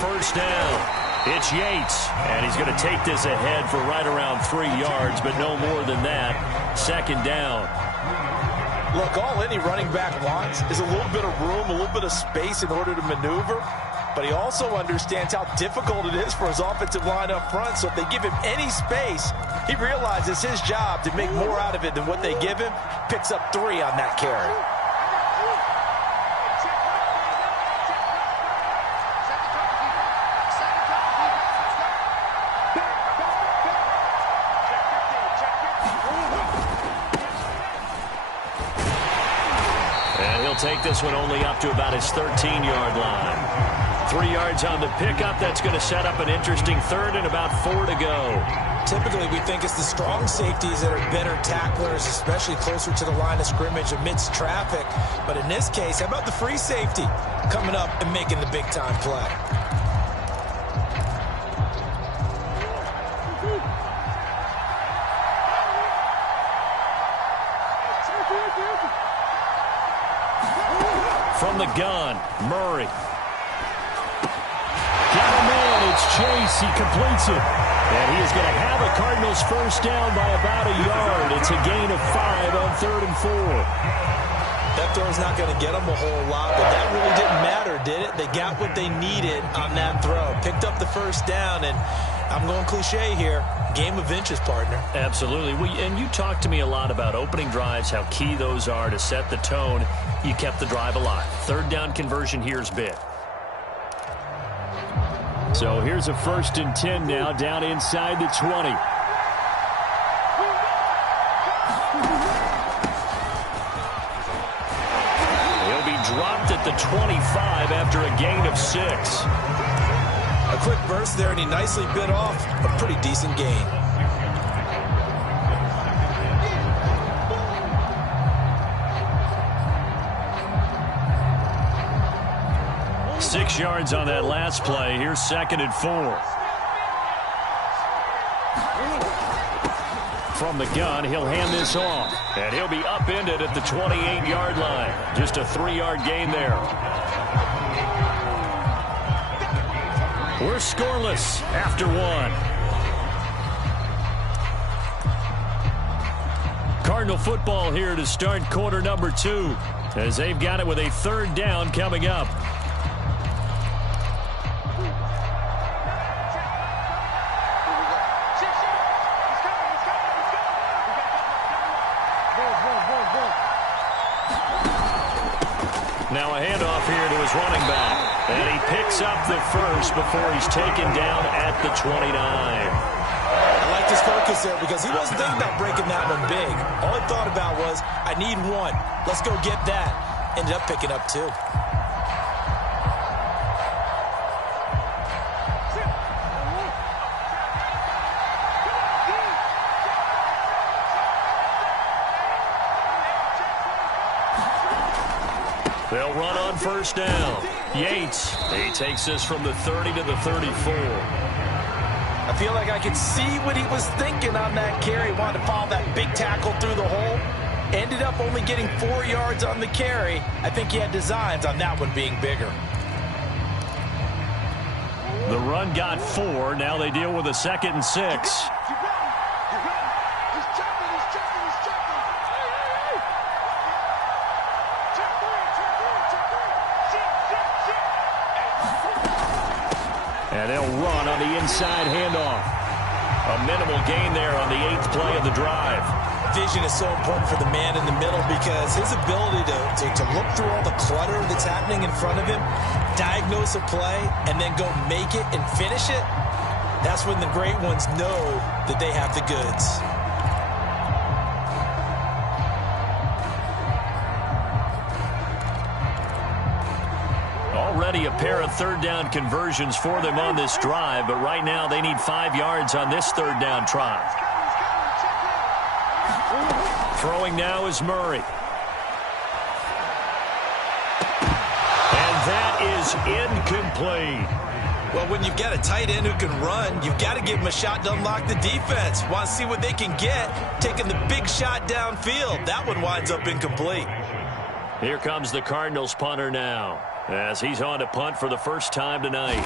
first down. It's Yates, and he's going to take this ahead for right around 3 yards, but no more than that. Second down. Look, all any running back wants is a little bit of room, a little bit of space in order to maneuver, but he also understands how difficult it is for his offensive line up front, so if they give him any space, he realizes his job to make more out of it than what they give him, picks up 3 on that carry. Take this one only up to about his 13-yard line. 3 yards on the pickup. That's going to set up an interesting third and about 4 to go. Typically, we think it's the strong safeties that are better tacklers, especially closer to the line of scrimmage amidst traffic. But in this case, how about the free safety coming up and making the big-time play? From the gun, Murray. Got him in. It's Chase. He completes it. And he is going to have a Cardinals first down by about a yard. It's a gain of 5 on 3rd and 4. That throw's not going to get them a whole lot, but that really didn't matter, did it? They got what they needed on that throw. Picked up the first down, and I'm going cliche here. Game of inches, partner. Absolutely. And you talked to me a lot about opening drives, how key those are to set the tone. You kept the drive alive. 3rd down conversion here is big. So here's a 1st and 10 now, down inside the 20. He'll be dropped at the 25 after a gain of 6. A quick burst there, and he nicely bit off a pretty decent gain. 6 yards on that last play. Here's 2nd and 4. From the gun, he'll hand this off. And he'll be upended at the 28-yard line. Just a 3-yard gain there. We're scoreless after 1. Cardinal football here to start quarter number 2, as they've got it with a 3rd down coming up. Now a handoff here to his running back. And he picks up the first before he's taken down at the 29. I like his focus there because he wasn't thinking about breaking that one big. All he thought about was, I need 1. Let's go get that. Ended up picking up 2. They'll run on first down. Yates, he takes this from the 30 to the 34. I feel like I can see what he was thinking on that carry. Wanted to follow that big tackle through the hole. Ended up only getting 4 yards on the carry. I think he had designs on that one being bigger. The run got 4. Now they deal with a 2nd and 6. And they'll run on the inside handoff. A minimal gain there on the 8th play of the drive. Vision is so important for the man in the middle because his ability to look through all the clutter that's happening in front of him, diagnose a play, and then go make it and finish it, that's when the great ones know that they have the goods. Already a pair of 3rd down conversions for them on this drive, but right now they need 5 yards on this 3rd down try. Throwing now is Murray. And that is incomplete. Well, when you've got a tight end who can run, you've got to give him a shot to unlock the defense. Want to see what they can get, taking the big shot downfield. That one winds up incomplete. Here comes the Cardinals punter now. as he's on to punt for the first time tonight.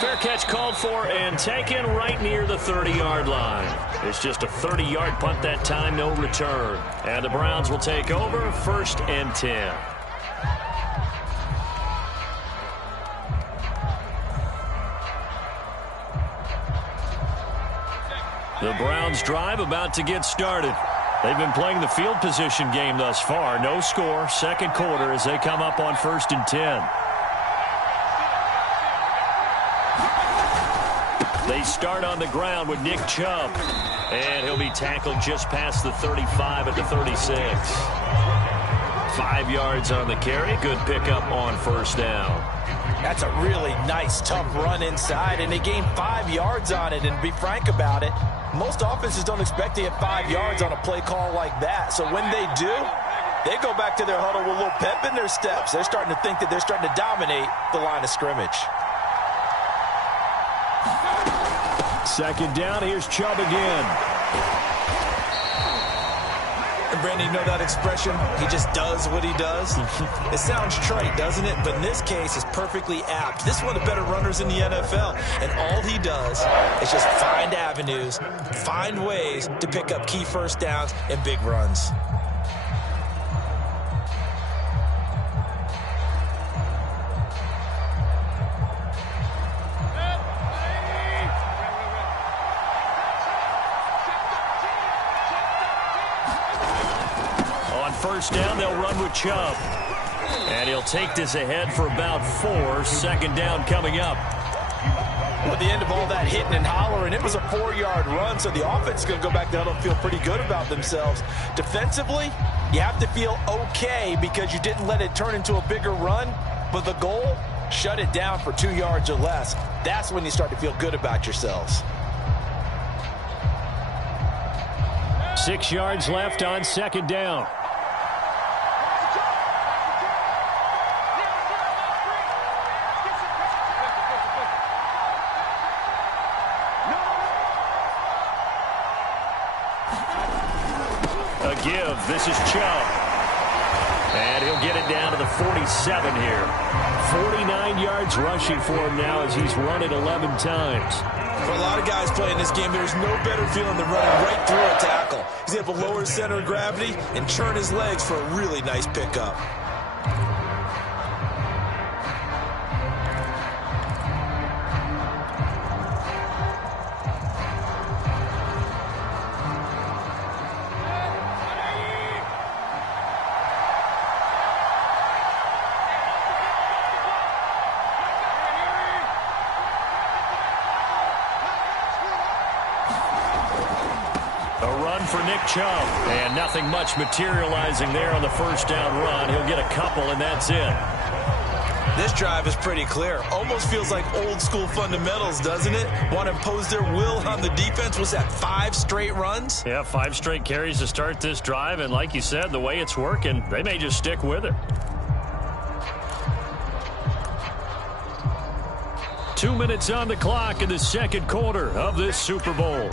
Fair catch called for and taken right near the 30-yard line. It's just a 30-yard punt that time, no return. And the Browns will take over 1st and 10. The Browns drive about to get started. They've been playing the field position game thus far. No score, second quarter as they come up on 1st and 10. They start on the ground with Nick Chubb. And he'll be tackled just past the 35 at the 36. 5 yards on the carry. Good pickup on first down. That's a really nice, tough run inside, and they gained 5 yards on it. And to be frank about it, most offenses don't expect to get 5 yards on a play call like that. So when they do, they go back to their huddle with a little pep in their steps. They're starting to think that they're starting to dominate the line of scrimmage. Second down, here's Chubb again. And Brandon, you know that expression? He just does what he does. It sounds trite, doesn't it? But in this case, it's perfectly apt. This is one of the better runners in the NFL. And all he does is just find avenues, find ways to pick up key first downs and big runs. First down, they'll run with Chubb. And he'll take this ahead for about 4. Second down coming up. Well, at the end of all that hitting and hollering, it was a 4-yard run, so the offense is going to go back down and feel pretty good about themselves. Defensively, you have to feel okay because you didn't let it turn into a bigger run, but the goal, shut it down for 2 yards or less. That's when you start to feel good about yourselves. 6 yards left on second down. This is Chubb. And he'll get it down to the 47 here. 49 yards rushing for him now as he's run it 11 times. For a lot of guys playing this game, there's no better feeling than running right through a tackle. He's able to lower his center of gravity and turn his legs for a really nice pickup. For Nick Chubb, and nothing much materializing there on the first down run. He'll get a couple, and that's it. This drive is pretty clear. Almost feels like old school fundamentals, doesn't it? Want to impose their will on the defense. Was that 5 straight runs? Yeah, 5 straight carries to start this drive, and like you said, the way it's working, they may just stick with it. 2 minutes on the clock in the second quarter of this Super Bowl.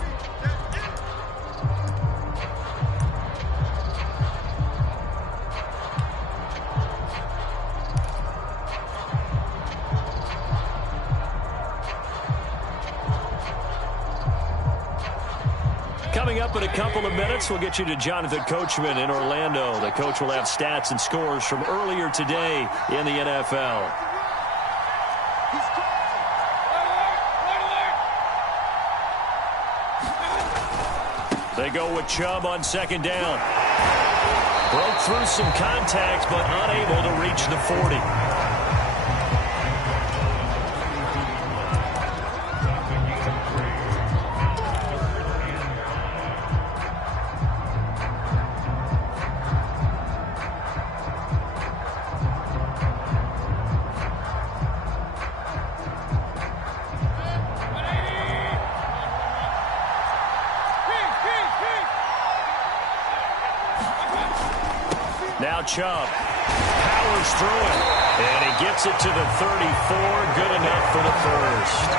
Coming up in a couple of minutes, we'll get you to Jonathan Coachman in Orlando. The coach will have stats and scores from earlier today in the NFL. They go with Chubb on second down. Broke through some contact, but unable to reach the 40. Now Chubb powers through it, and he gets it to the 34. Good enough for the first.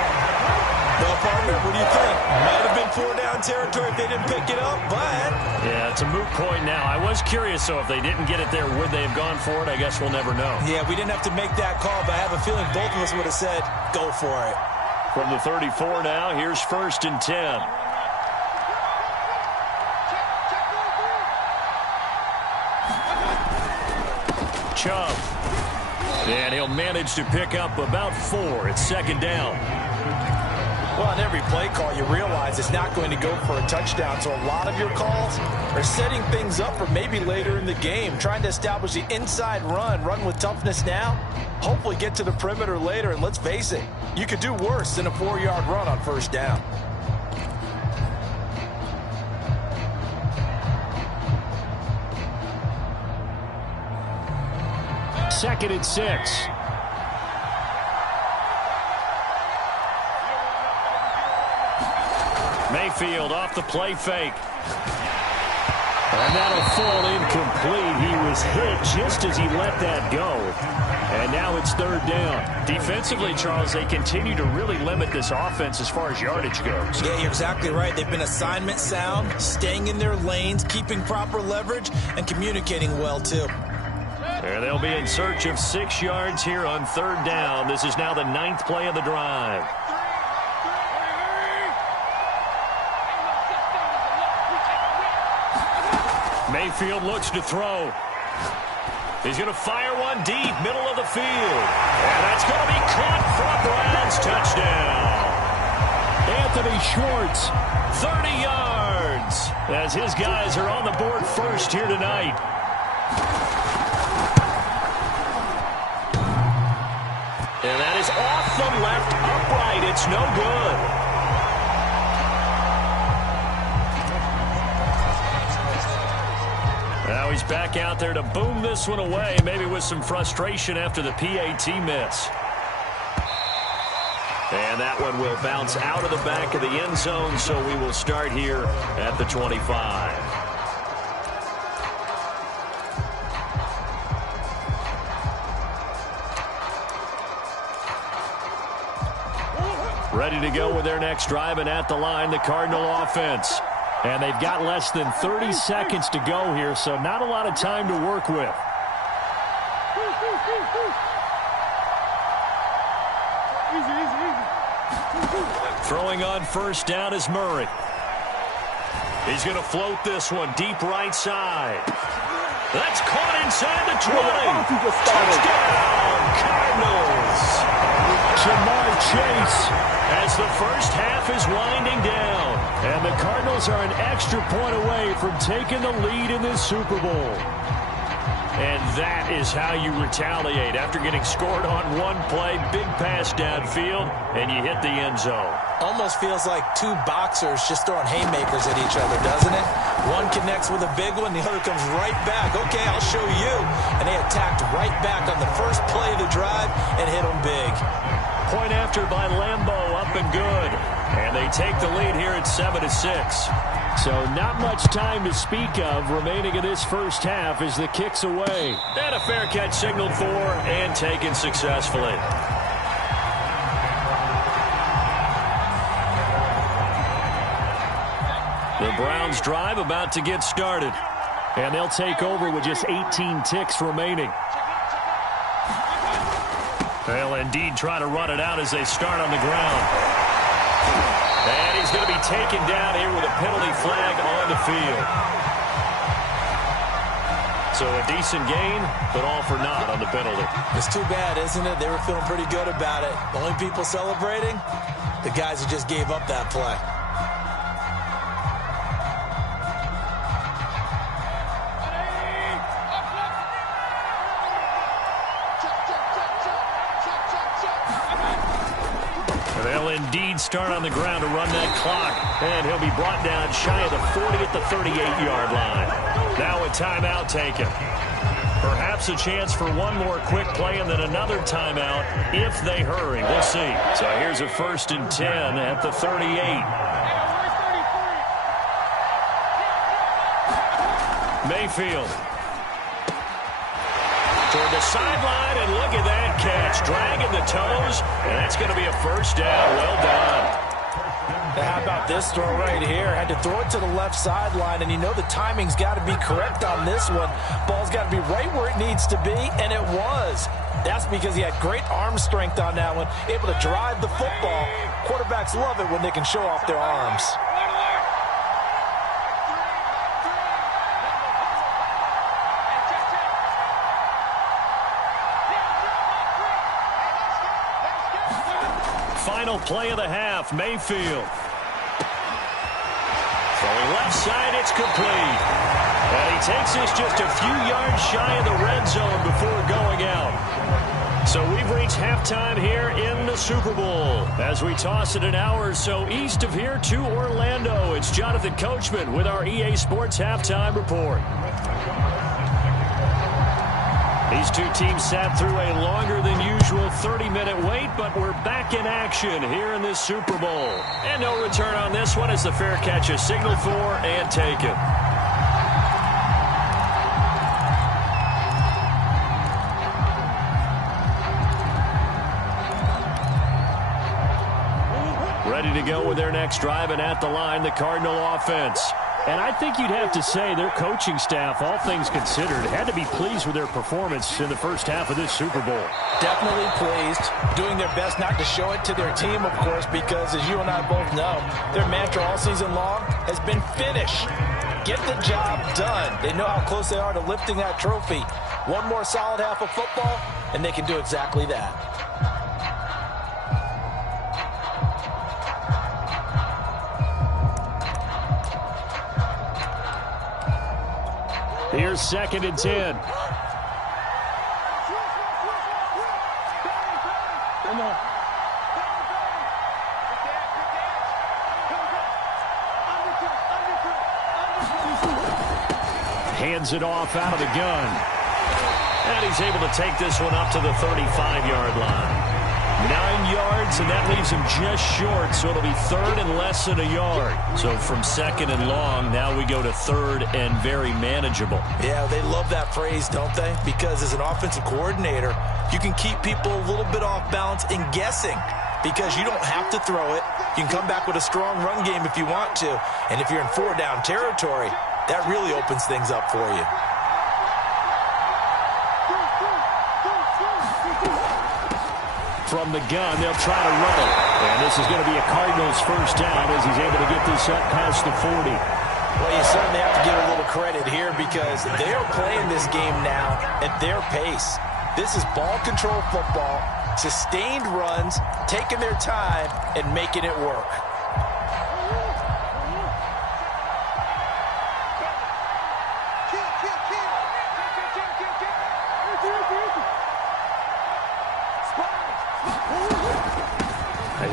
Well, partner, what do you think? Might have been 4-down territory if they didn't pick it up, but... Yeah, it's a moot point now. I was curious, so if they didn't get it there, would they have gone for it? I guess we'll never know. Yeah, we didn't have to make that call, but I have a feeling both of us would have said, go for it. From the 34 now, here's 1st and 10. Chubb. And he'll manage to pick up about 4. It's 2nd down. Well, on every play call, you realize it's not going to go for a touchdown, so a lot of your calls are setting things up for maybe later in the game, trying to establish the inside run with toughness now, hopefully get to the perimeter later, and let's face it, you could do worse than a 4-yard run on 1st down. Second and 6. Mayfield off the play fake. And that'll fall incomplete. He was hit just as he let that go. And now it's 3rd down. Defensively, Charles, they continue to really limit this offense as far as yardage goes. Yeah, you're exactly right. They've been assignment sound, staying in their lanes, keeping proper leverage, and communicating well, too. And they'll be in search of 6 yards here on 3rd down. This is now the 9th play of the drive. Mayfield looks to throw. He's going to fire one deep, middle of the field. And that's going to be caught for a Browns touchdown. Anthony Schwartz, 30 yards, as his guys are on the board first here tonight. And that is off the left upright. It's no good. Now he's back out there to boom this one away, maybe with some frustration after the PAT miss. And that one will bounce out of the back of the end zone, so we will start here at the 25. Ready to go with their next drive, and at the line, the Cardinal offense. And they've got less than 30 seconds to go here, so not a lot of time to work with. Throwing on 1st down is Murray. He's going to float this one deep right side. That's caught inside the 20. Touchdown, Cardinals. Jamar Chase as the first half is winding down. And the Cardinals are an extra point away from taking the lead in this Super Bowl. And that is how you retaliate after getting scored on one play, big pass downfield, and you hit the end zone. Almost feels like 2 boxers just throwing haymakers at each other, doesn't it? One connects with a big one, the other comes right back. Okay, I'll show you. And they attacked right back on the first play of the drive and hit them big. Point after by Lambeau, up and good. And they take the lead here at 7-6. So not much time to speak of remaining in this first half as the kick's away. And a fair catch signaled for and taken successfully. The Browns drive about to get started. And they'll take over with just 18 ticks remaining. They'll indeed try to run it out as they start on the ground. And he's going to be taken down here with a penalty flag on the field. So a decent gain, but all for naught on the penalty. It's too bad, isn't it? They were feeling pretty good about it. The only people celebrating, the guys who just gave up that play. They'll indeed start on the ground to run that clock. And he'll be brought down shy of the 40 at the 38-yard line. Now a timeout taken. Perhaps a chance for one more quick play and then another timeout if they hurry. We'll see. So here's a 1st and 10 at the 38. Mayfield. Toward the sideline, and look at that catch. Dragging the toes, and that's going to be a 1st down. Well done. How about this throw right here? Had to throw it to the left sideline, and you know the timing's got to be correct on this one. Ball's got to be right where it needs to be, and it was. That's because he had great arm strength on that one, able to drive the football. Quarterbacks love it when they can show off their arms. Final play of the half, Mayfield. Throwing left side, it's complete. And he takes this just a few yards shy of the red zone before going out. So we've reached halftime here in the Super Bowl. As we toss it an hour or so east of here to Orlando, it's Jonathan Coachman with our EA Sports Halftime Report. These two teams sat through a longer than usual 30-minute wait, but we're back in action here in this Super Bowl. And no return on this one as the fair catch is signaled for and taken. Ready to go with their next drive, and at the line, the Cardinal offense. And I think you'd have to say their coaching staff, all things considered, had to be pleased with their performance in the first half of this Super Bowl. Definitely pleased, doing their best not to show it to their team, of course, because as you and I both know, their mantra all season long has been finish. Get the job done. They know how close they are to lifting that trophy. One more solid half of football, and they can do exactly that. Here's 2nd and 10. Hands it off out of the gun. And he's able to take this one up to the 35-yard line. 9 yards, and that leaves him just short, so it'll be 3rd and less than a yard. So from 2nd and long, now we go to 3rd and very manageable. Yeah, they love that phrase, don't they? Because as an offensive coordinator, you can keep people a little bit off balance and guessing because you don't have to throw it. You can come back with a strong run game if you want to. And if you're in 4-down territory, that really opens things up for you. From the gun, they'll try to run it. And this is going to be a Cardinals first down as he's able to get this up past the 40. Well, you certainly have to give a little credit here because they are playing this game now at their pace. This is ball control football, sustained runs, taking their time, and making it work.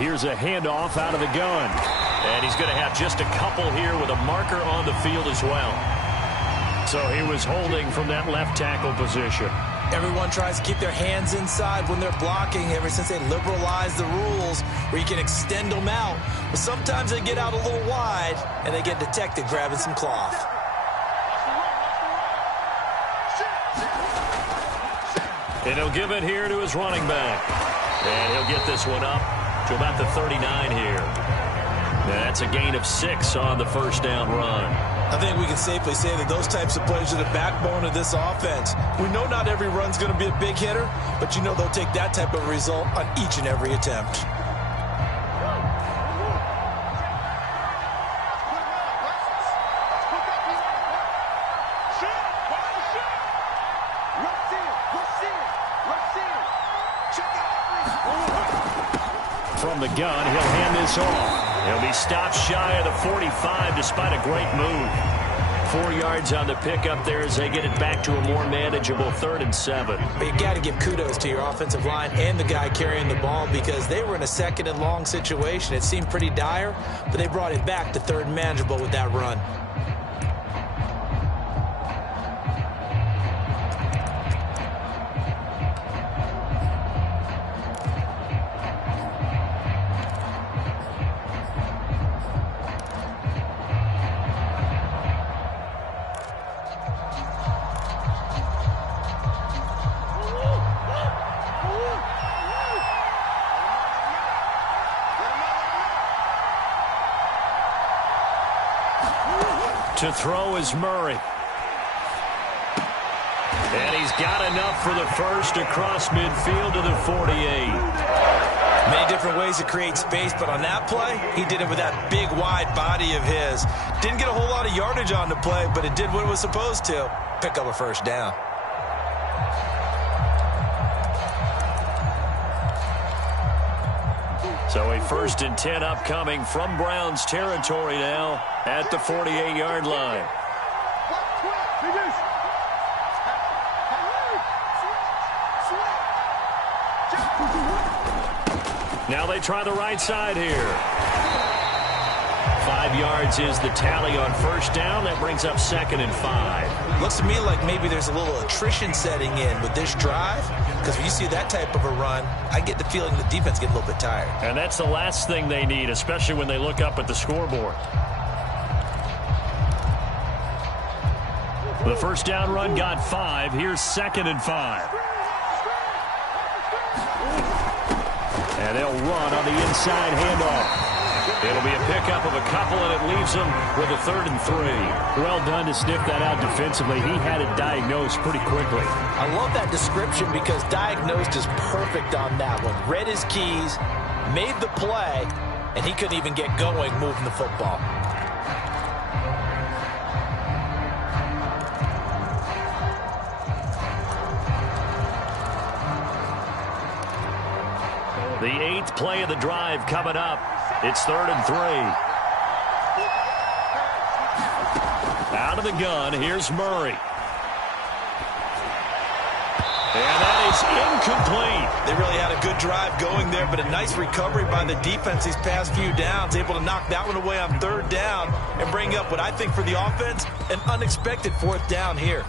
Here's a handoff out of the gun. And he's going to have just a couple here with a marker on the field as well. So he was holding from that left tackle position. Everyone tries to keep their hands inside when they're blocking ever since they liberalized the rules where you can extend them out. But sometimes they get out a little wide and they get detected grabbing some cloth. And he'll give it here to his running back. And he'll get this one up to about the 39 here. That's a gain of 6 on the first down run. I think we can safely say that those types of plays are the backbone of this offense. We know not every run's going to be a big hitter, but you know they'll take that type of result on each and every attempt. From the gun, he'll hand this off. He'll be stopped shy of the 45 despite a great move. 4 yards on the pickup there as they get it back to a more manageable 3rd and 7. But you got to give kudos to your offensive line and the guy carrying the ball because they were in a 2nd and long situation. It seemed pretty dire, but they brought it back to 3rd and manageable with that run. To throw is Murray. And he's got enough for the first across midfield to the 48. Many different ways to create space, but on that play, he did it with that big, wide body of his. Didn't get a whole lot of yardage on the play, but it did what it was supposed to. Pick up a first down. So a 1st and 10 upcoming from Browns territory now at the 48-yard line. Now they try the right side here. 5 yards is the tally on first down. That brings up 2nd and 5. Looks to me like maybe there's a little attrition setting in with this drive, because when you see that type of a run, I get the feeling the defense get a little bit tired. And that's the last thing they need, especially when they look up at the scoreboard. The first down run got 5. Here's 2nd and 5. And they'll run on the inside handoff. It'll be a pickup of a couple, and it leaves them with a 3rd and 3. Well done to sniff that out defensively. He had it diagnosed pretty quickly. I love that description because diagnosed is perfect on that one. Read his keys, made the play, and he couldn't even get going moving the football. The 8th play of the drive coming up. It's 3rd and 3. Out of the gun, here's Murray. And that is incomplete. They really had a good drive going there, but a nice recovery by the defense these past few downs, able to knock that one away on 3rd down and bring up what I think for the offense, an unexpected 4th down here.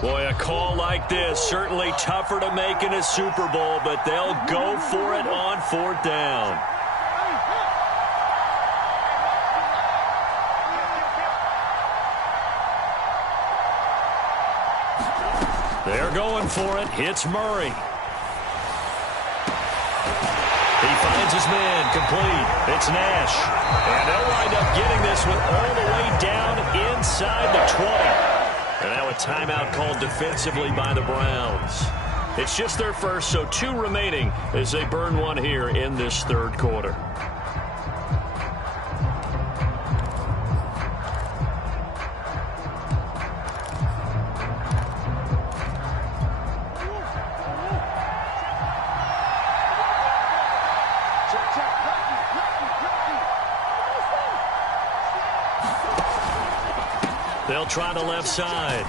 Boy, a call like this, certainly tougher to make in a Super Bowl, but they'll go for it on 4th down. They're going for it. Hits Murray. He finds his man, complete. It's Nash. And they'll wind up getting this one all the way down inside the 20. And now a timeout called defensively by the Browns. It's just their first, so 2 remaining as they burn one here in this 3rd quarter. They'll try the left side.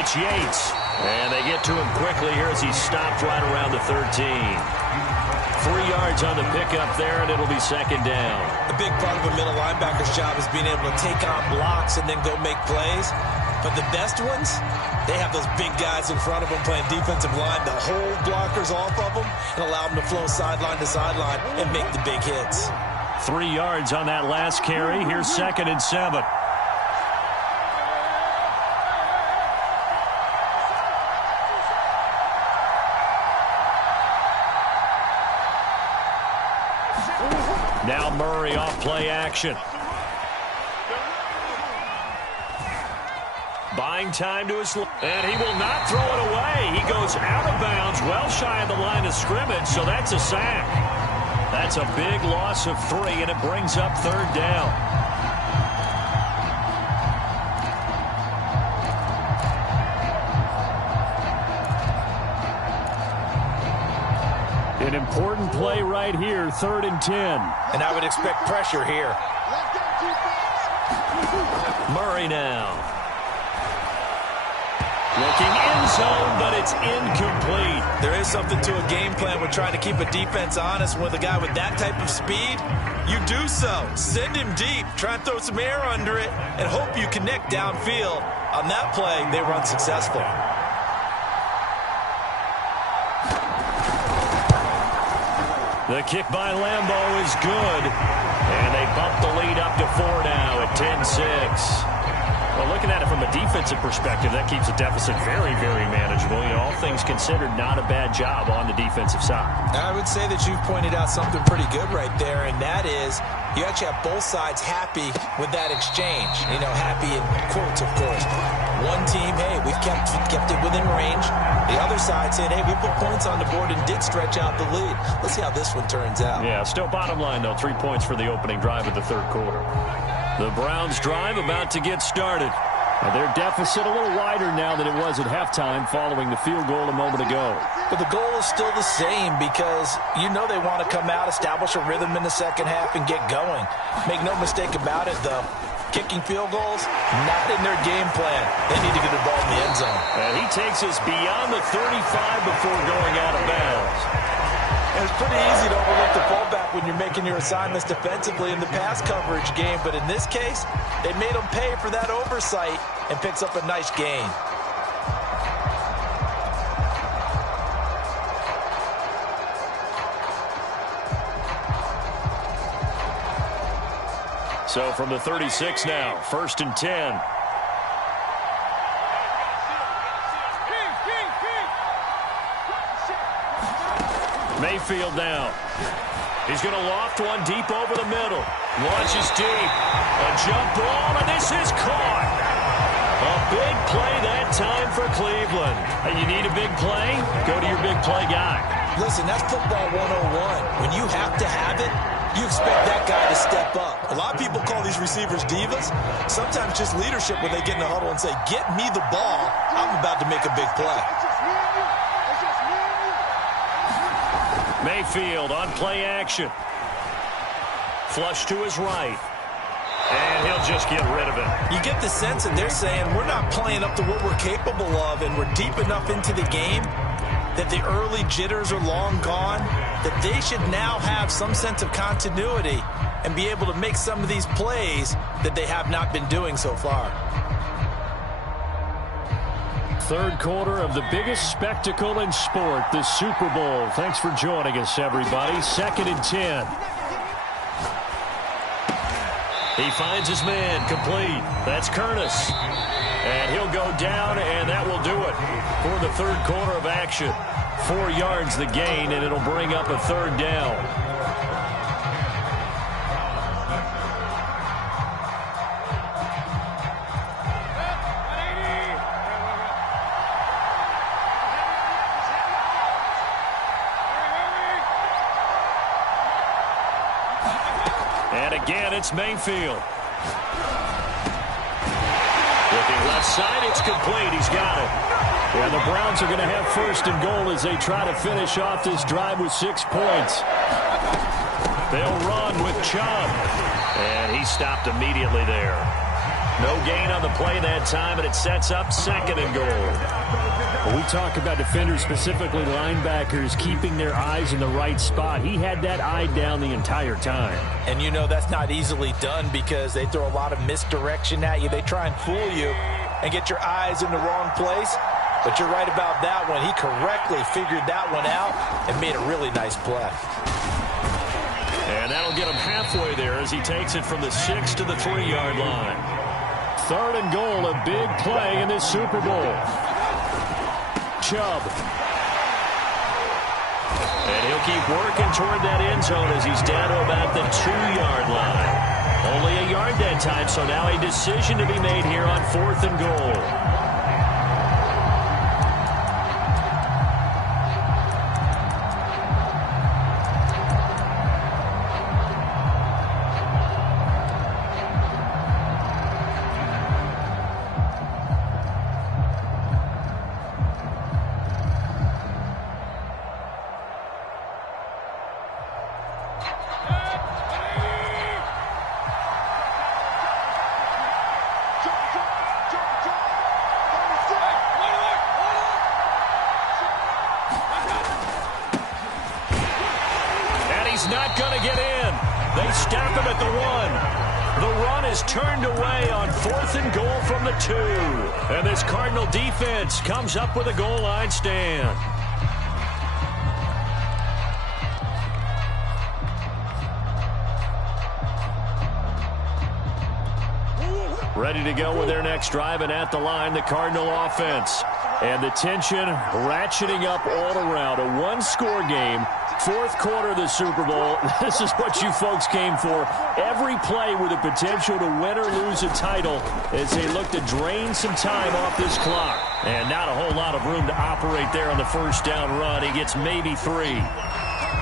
It's Yates. And they get to him quickly here as he stopped right around the 13. 3 yards on the pickup there, and it'll be 2nd down. A big part of a middle linebacker's job is being able to take on blocks and then go make plays. But the best ones, they have those big guys in front of them playing defensive line to hold blockers off of them and allow them to flow sideline to sideline and make the big hits. 3 yards on that last carry. Here's 2nd and 7. Now Murray off play action. Buying time to his left. And he will not throw it away. He goes out of bounds, well shy of the line of scrimmage, so that's a sack. That's a big loss of 3, and it brings up 3rd down. An important play right here, 3rd and 10. And I would expect pressure here. Murray now. Looking in zone, but it's incomplete. There is something to a game plan with trying to keep a defense honest. With a guy with that type of speed, you do so. Send him deep. Try and throw some air under it and hope you connect downfield. On that play, they run successful. The kick by Lambeau is good. And they bump the lead up to 4 now at 10-6. Well, looking at it from a defensive perspective, that keeps the deficit very, very manageable. You know, all things considered, not a bad job on the defensive side. I would say that you've pointed out something pretty good right there, and that is you actually have both sides happy with that exchange. You know, happy in quotes, of course. One team, hey, we've kept it within range. The other side saying, hey, we put points on the board and did stretch out the lead. Let's see how this one turns out. Yeah, still bottom line, though, 3 points for the opening drive of the third quarter. The Browns drive about to get started. Their deficit a little wider now than it was at halftime following the field goal a moment ago. But the goal is still the same because you know they want to come out, establish a rhythm in the second half, and get going. Make no mistake about it, though. Kicking field goals, not in their game plan. They need to get the ball in the end zone. And he takes us beyond the 35 before going out of bounds. It's pretty easy to overlook the fullback when you're making your assignments defensively in the pass coverage game, but in this case, they made him pay for that oversight and picks up a nice gain. So from the 36 now, 1st and 10. Mayfield now. He's going to loft one deep over the middle. Launches deep. A jump ball, and this is caught. A big play that time for Cleveland. Hey, you need a big play? Go to your big play guy. Listen, that's football 101. When you have to have it, you expect that guy to step up. A lot of people call these receivers divas. Sometimes just leadership when they get in the huddle and say, get me the ball. I'm about to make a big play. Mayfield on play action. Flush to his right. And he'll just get rid of it. You get the sense that they're saying we're not playing up to what we're capable of, and we're deep enough into the game that the early jitters are long gone, that they should now have some sense of continuity and be able to make some of these plays that they have not been doing so far. Third quarter of the biggest spectacle in sport, the Super Bowl. Thanks for joining us, everybody. 2nd and 10. He finds his man, complete. That's Curtis. And he'll go down, and that will do it for the third quarter of action. 4 yards the gain, and it'll bring up a 3rd down. And again, it's Mayfield. Looking left side, it's complete. He's got it. Yeah, the Browns are going to have 1st and goal as they try to finish off this drive with 6 points. They'll run with Chubb. And he stopped immediately there. No gain on the play that time, and it sets up 2nd and goal. When we talk about defenders, specifically linebackers, keeping their eyes in the right spot, he had that eye down the entire time. And you know that's not easily done because they throw a lot of misdirection at you. They try and fool you and get your eyes in the wrong place. But you're right about that one. He correctly figured that one out and made a really nice play. And that'll get him halfway there as he takes it from the 6 to the 3-yard line. 3rd and goal, a big play in this Super Bowl. Chubb. And he'll keep working toward that end zone as he's down to about the 2-yard line. Only a yard that time, so now a decision to be made here on 4th and goal. Not going to get in. They stop him at the 1. The run is turned away on 4th and goal from the 2. And this Cardinal defense comes up with a goal line stand. Ready to go with their next drive, and at the line, the Cardinal offense. And the tension ratcheting up all around. A one-score game, fourth quarter of the Super Bowl. This is what you folks came for. Every play with the potential to win or lose a title as they look to drain some time off this clock. And not a whole lot of room to operate there on the first down run. He gets maybe 3.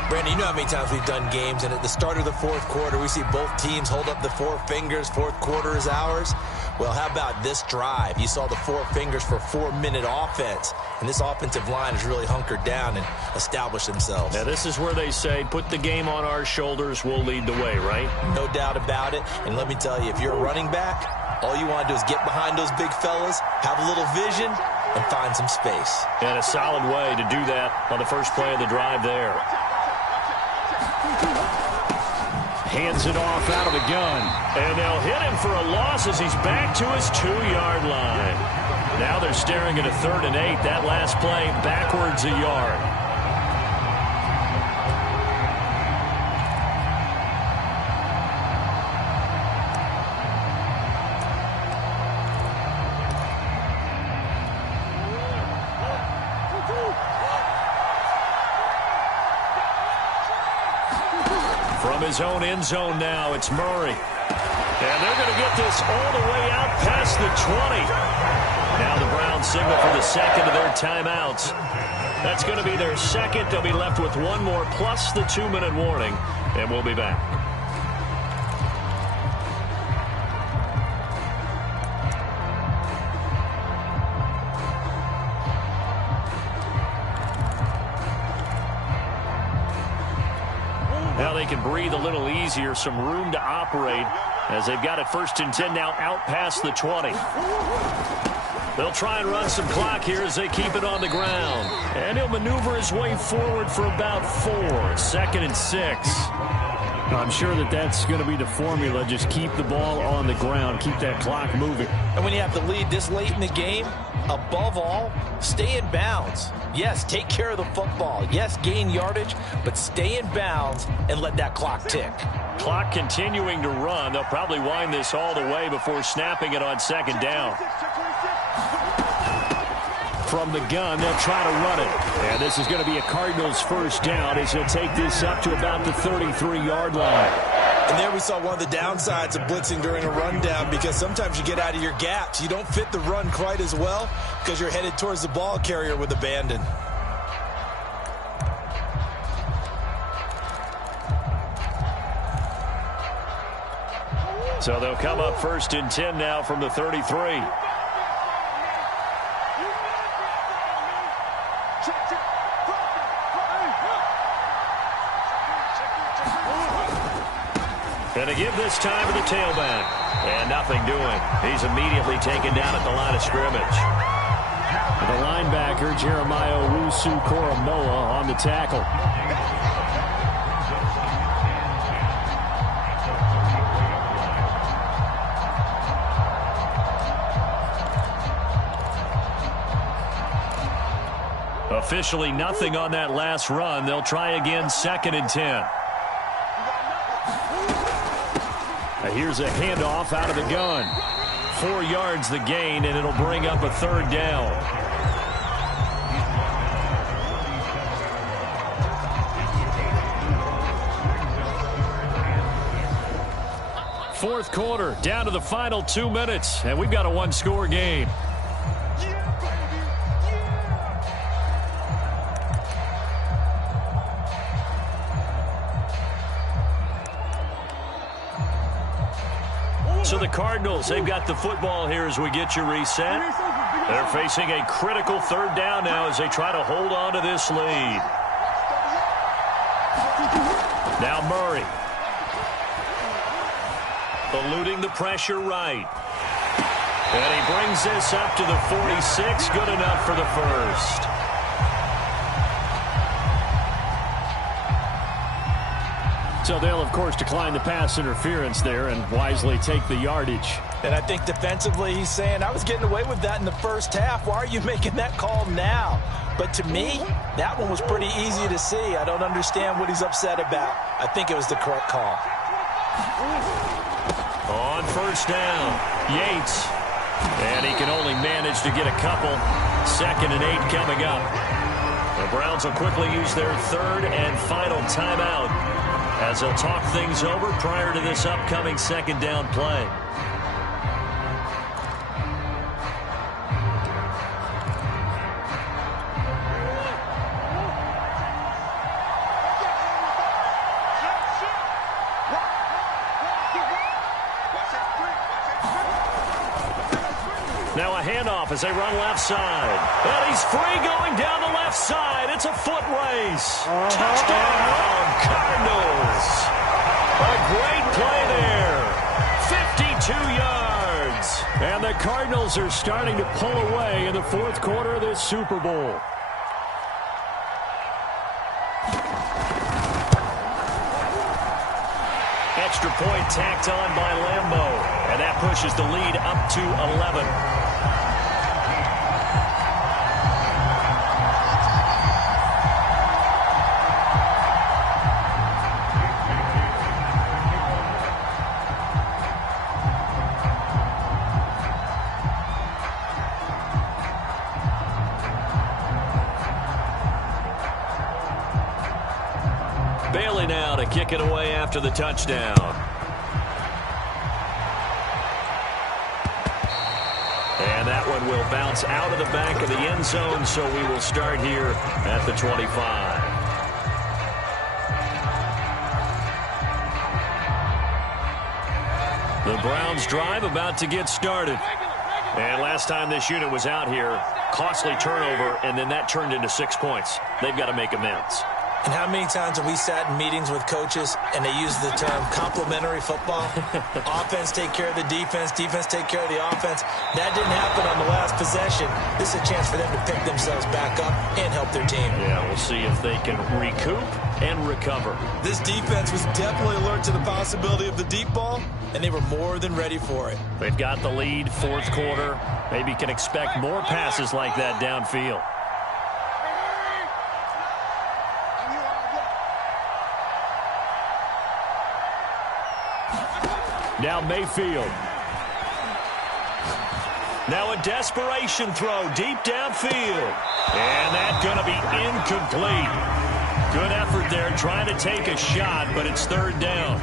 Brandon, you know how many times we've done games, and at the start of the fourth quarter, we see both teams hold up the 4 fingers, fourth quarter is ours. Well, how about this drive? You saw the 4 fingers for 4-minute offense, and this offensive line has really hunkered down and established themselves. Now, this is where they say, put the game on our shoulders, we'll lead the way, right? No doubt about it, and let me tell you, if you're a running back, all you want to do is get behind those big fellas, have a little vision, and find some space. And a solid way to do that on the first play of the drive there. Hands it off out of the gun. And they'll hit him for a loss as he's back to his 2-yard line. Now they're staring at a 3rd and 8. That last play backwards a yard. From his own end zone now, it's Murray. And they're going to get this all the way out past the 20. Now the Browns signal for the second of their timeouts. That's going to be their second. They'll be left with 1 more plus the 2-minute warning. And we'll be back. Now they can breathe a little easier, some room to operate as they've got it 1st and 10 now out past the 20. They'll try and run some clock here as they keep it on the ground. And he'll maneuver his way forward for about 4. 2nd and 6. I'm sure that's going to be the formula. Just keep the ball on the ground. Keep that clock moving. And when you have to lead this late in the game, above all, stay in bounds. Yes, take care of the football. Yes, gain yardage, but stay in bounds and let that clock tick. Clock continuing to run. They'll probably wind this all the way before snapping it on 2nd down. From the gun, they'll try to run it. And this is going to be a Cardinals 1st down as he'll take this up to about the 33-yard line. And there we saw one of the downsides of blitzing during a rundown, because sometimes you get out of your gaps. You don't fit the run quite as well because you're headed towards the ball carrier with abandon. So they'll come up 1st and 10 now from the 33. And a give this time to the tailback. And nothing doing. He's immediately taken down at the line of scrimmage. The linebacker, Jeremiah Owusu-Koramoah, on the tackle. Officially nothing on that last run. They'll try again 2nd and 10. Here's a handoff out of the gun. 4 yards the gain, and it'll bring up a 3rd down. Fourth quarter, down to the final 2 minutes, and we've got a 1-score game. So the Cardinals, they've got the football here as we get you reset. They're facing a critical 3rd down now as they try to hold on to this lead. Now Murray. Eluding the pressure right. And he brings this up to the 46. Good enough for the 1st. So they'll, of course, decline the pass interference there and wisely take the yardage. And I think defensively he's saying, I was getting away with that in the first half. Why are you making that call now? But to me, that one was pretty easy to see. I don't understand what he's upset about. I think it was the correct call. On first down, Yates. And he can only manage to get a couple. 2nd and 8 coming up. The Browns will quickly use their 3rd and final timeout as they'll talk things over prior to this upcoming 2nd down play. Now a handoff as they run left side. And he's free going down the left side. It's a foot race. Touchdown, Cardinals. A great play there. 52 yards. And the Cardinals are starting to pull away in the 4th quarter of this Super Bowl. Extra point tacked on by Lambeau. And that pushes the lead up to 11. Bailey now to kick it away after the touchdown. And that one will bounce out of the back of the end zone, so we will start here at the 25. The Browns drive about to get started. And last time this unit was out here, costly turnover, and then that turned into 6 points. They've got to make amends. And how many times have we sat in meetings with coaches and they use the term complementary football? Offense take care of the defense, defense take care of the offense. That didn't happen on the last possession. This is a chance for them to pick themselves back up and help their team. Yeah, we'll see if they can recoup and recover. This defense was definitely alert to the possibility of the deep ball, and they were more than ready for it. They've got the lead, 4th quarter. Maybe can expect more passes like that downfield. Now Mayfield. Now a desperation throw deep downfield. And that's going to be incomplete. Good effort there trying to take a shot, but it's 3rd down.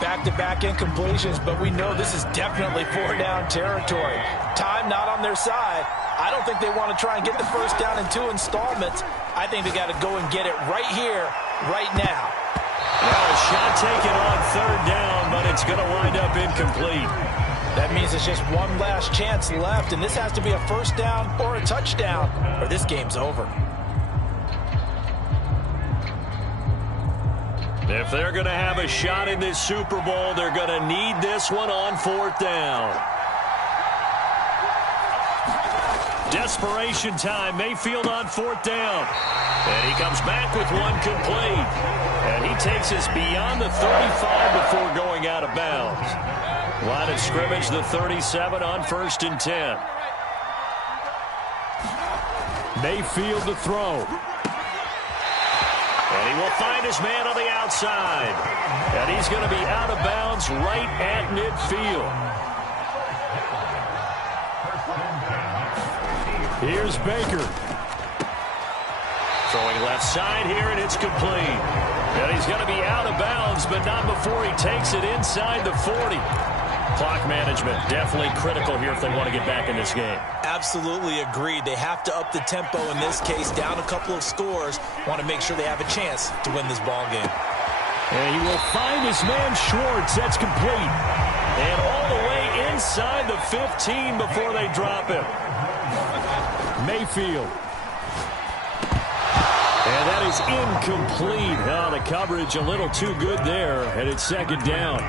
Back-to-back incompletions, but we know this is definitely 4-down territory. Time not on their side. I don't think they want to try and get the 1st down in 2 installments. I think they got to go and get it right here, right now. Well, a shot taken on 3rd down, but it's going to wind up incomplete. That means it's just one last chance left, and this has to be a 1st down or a touchdown, or this game's over. If they're going to have a shot in this Super Bowl, they're going to need this one on 4th down. Desperation time. Mayfield on 4th down. And he comes back with one complete. And he takes us beyond the 35 before going out of bounds. Line of scrimmage, the 37 on 1st and 10. Mayfield to throw. And he will find his man on the outside. And he's going to be out of bounds right at midfield. Here's Baker. Throwing left side here, and it's complete. And he's going to be out of bounds, but not before he takes it inside the 40. Clock management definitely critical here if they want to get back in this game. Absolutely agreed. They have to up the tempo in this case, down a couple of scores. Want to make sure they have a chance to win this ball game. And he will find his man Schwartz. That's complete. And all the way inside the 15 before they drop him. Mayfield. And that is incomplete. Oh, the coverage a little too good there, and it's 2nd down.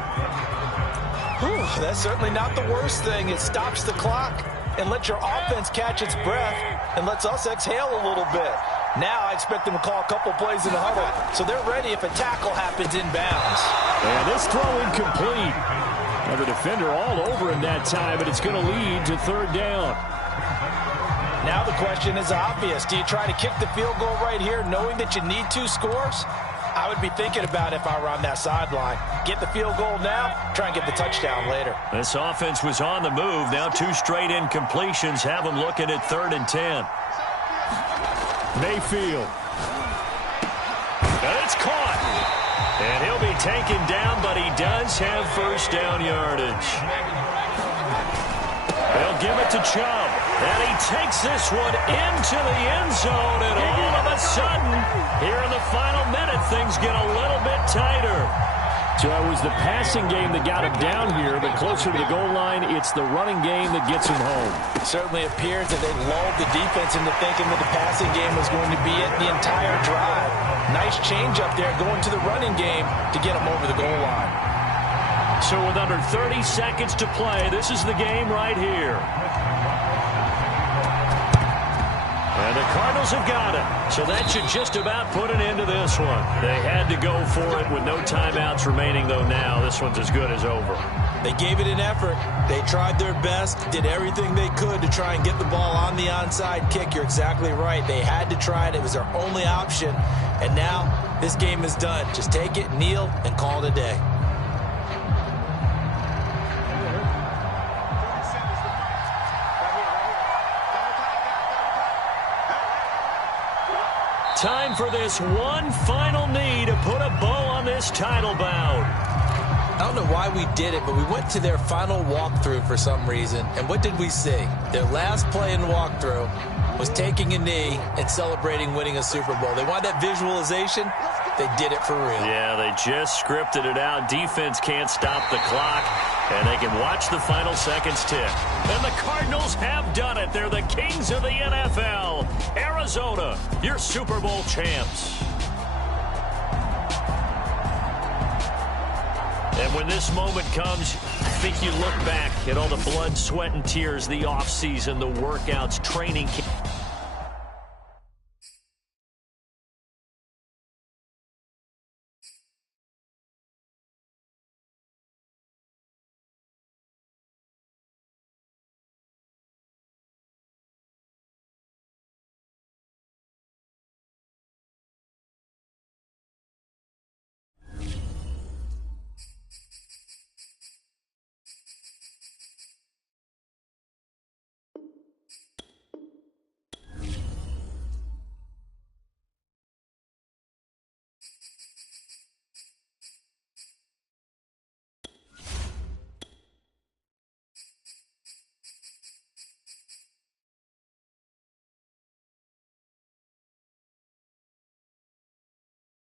Whew, that's certainly not the worst thing. It stops the clock and lets your offense catch its breath and lets us exhale a little bit. Now I expect them to call a couple plays in the huddle, so they're ready if a tackle happens inbounds. And this throw incomplete. Now the defender all over him that time, but it's going to lead to 3rd down. Now the question is obvious. Do you try to kick the field goal right here knowing that you need 2 scores? I would be thinking about if I were on that sideline. Get the field goal now, try and get the touchdown later. This offense was on the move. Now 2 straight incompletions have them looking at 3rd and 10. Mayfield. And it's caught. And he'll be taken down, but he does have first down yardage. They'll give it to Chubb. And he takes this one into the end zone. And all of a sudden, here in the final minute, things get a little bit tighter. So it was the passing game that got him down here, but closer to the goal line, it's the running game that gets him home. It certainly appears that they lulled the defense into thinking that the passing game was going to be it the entire drive. Nice change up there going to the running game to get him over the goal line. So with under 30 seconds to play, this is the game right here. And the Cardinals have got it. So that should just about put an end to this one. They had to go for it with no timeouts remaining, though now this one's as good as over. They gave it an effort. They tried their best, did everything they could to try and get the ball on the onside kick. You're exactly right. They had to try it. It was their only option. And now this game is done. Just take it, kneel, and call it a day. Time for this one final knee to put a bow on this title bout. I don't know why we did it, but we went to their final walkthrough for some reason. And what did we see? Their last play in walkthrough was taking a knee and celebrating winning a Super Bowl. They want that visualization. They did it for real. Yeah, they just scripted it out. Defense can't stop the clock, and they can watch the final seconds tick. And the Cardinals have done it. They're the kings of the NFL. Arizona, your Super Bowl champs. And when this moment comes, I think you look back at all the blood, sweat, and tears, the offseason, the workouts, training camp.